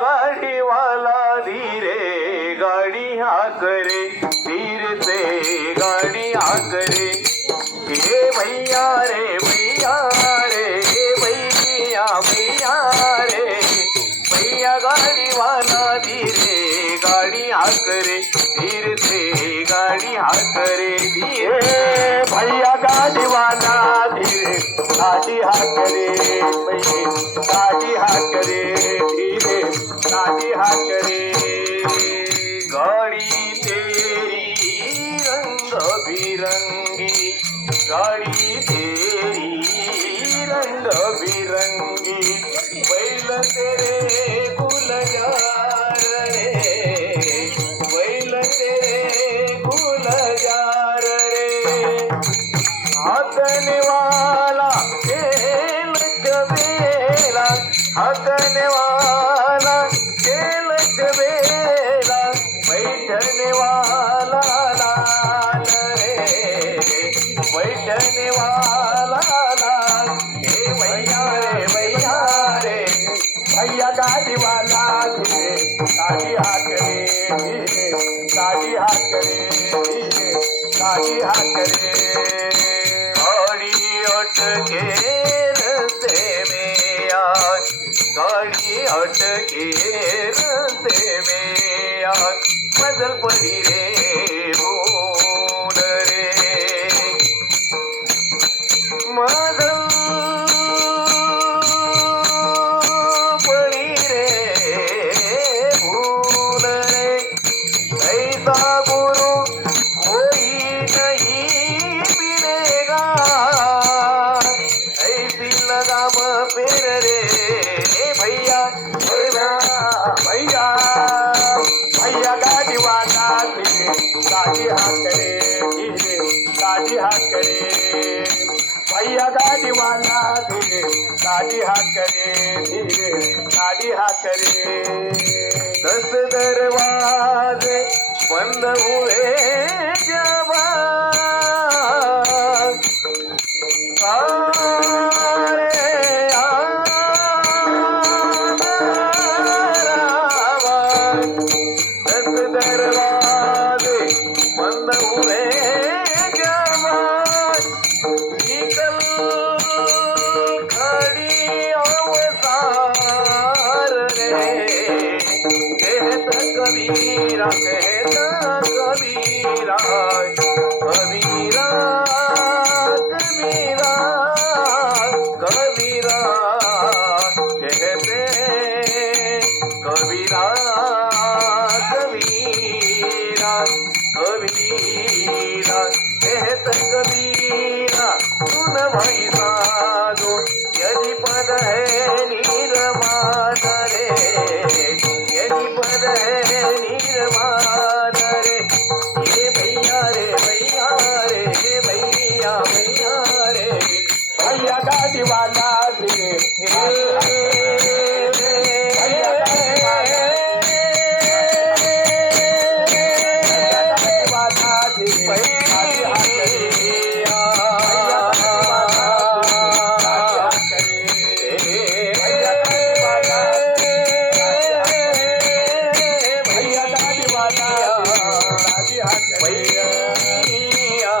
गाड़ी वाला धीरे गाड़ी हाँ करे, धीरे से गाड़ी हाँ करे। हे भैया रे भैया रे भैया भैया रे भैया गाड़ी वाला धीरे गाड़ी हाँ करे, धीरे से गाड़ी हाँ करे। धीरे भैया गाड़ी वाला धीरे गाड़ी हाँ करे, गाड़ी हाँ करे, धीरे गाड़ी हाँ करे। गाड़ी तेरी रंग बिरंगी, गाड़ी तेरी रंग बिरंगी, बैल तेरे गुलजार रे, बैल तेरे गुलजार रे। हाथने वाला खेल चबेला, हाथने वाला खेल चबेला, बैठने वाला लाल रे, बैठने वाला लाल। हे भैया रे भैया रे भैया गाड़ी वाला धीरे गाड़ी हाँ करे, धीरे गाड़ी हाँ करे, धीरे गाड़ी हाँ करे। गाड़ी अटके रस्ते में आज, गाड़ी अटके रस्ते में आज, मजल पड़ी रे भूल रे, मजल पड़ी रे भूल रे। ऐसा गुरु कोई नहीं मिलेगा, ऐसी लगाम पेर रे भैया भैया भैया भैया गाड़ी वाला धीरे गाड़ी हाँ करे, धीरे गाड़ी हाँ करे। भैया गाड़ी वाला धीरे गाड़ी हाँ करे, धीरे गाड़ी हाँ करे। 10 दरवाजे बंद हुए जब आरे आवाज, 10 दरवाजे बंद हुए जब निकल खड़ी अवतार रे। कहता कबीरा, कहता कबीरा, कबीरा कबीरा कबीरा, कहते कबीरा कबीरा कबीरा, कहता कबीरा सुन भाई साधो, यदि पद है निर्माण रे, यदि पद है निर्माण रे। ये भैया रे भैया रे भैया भैया रे भैया गाड़ी वाला धीरे भैया गाड़ी वाला धीरे गाड़ी हाँ करे, भैया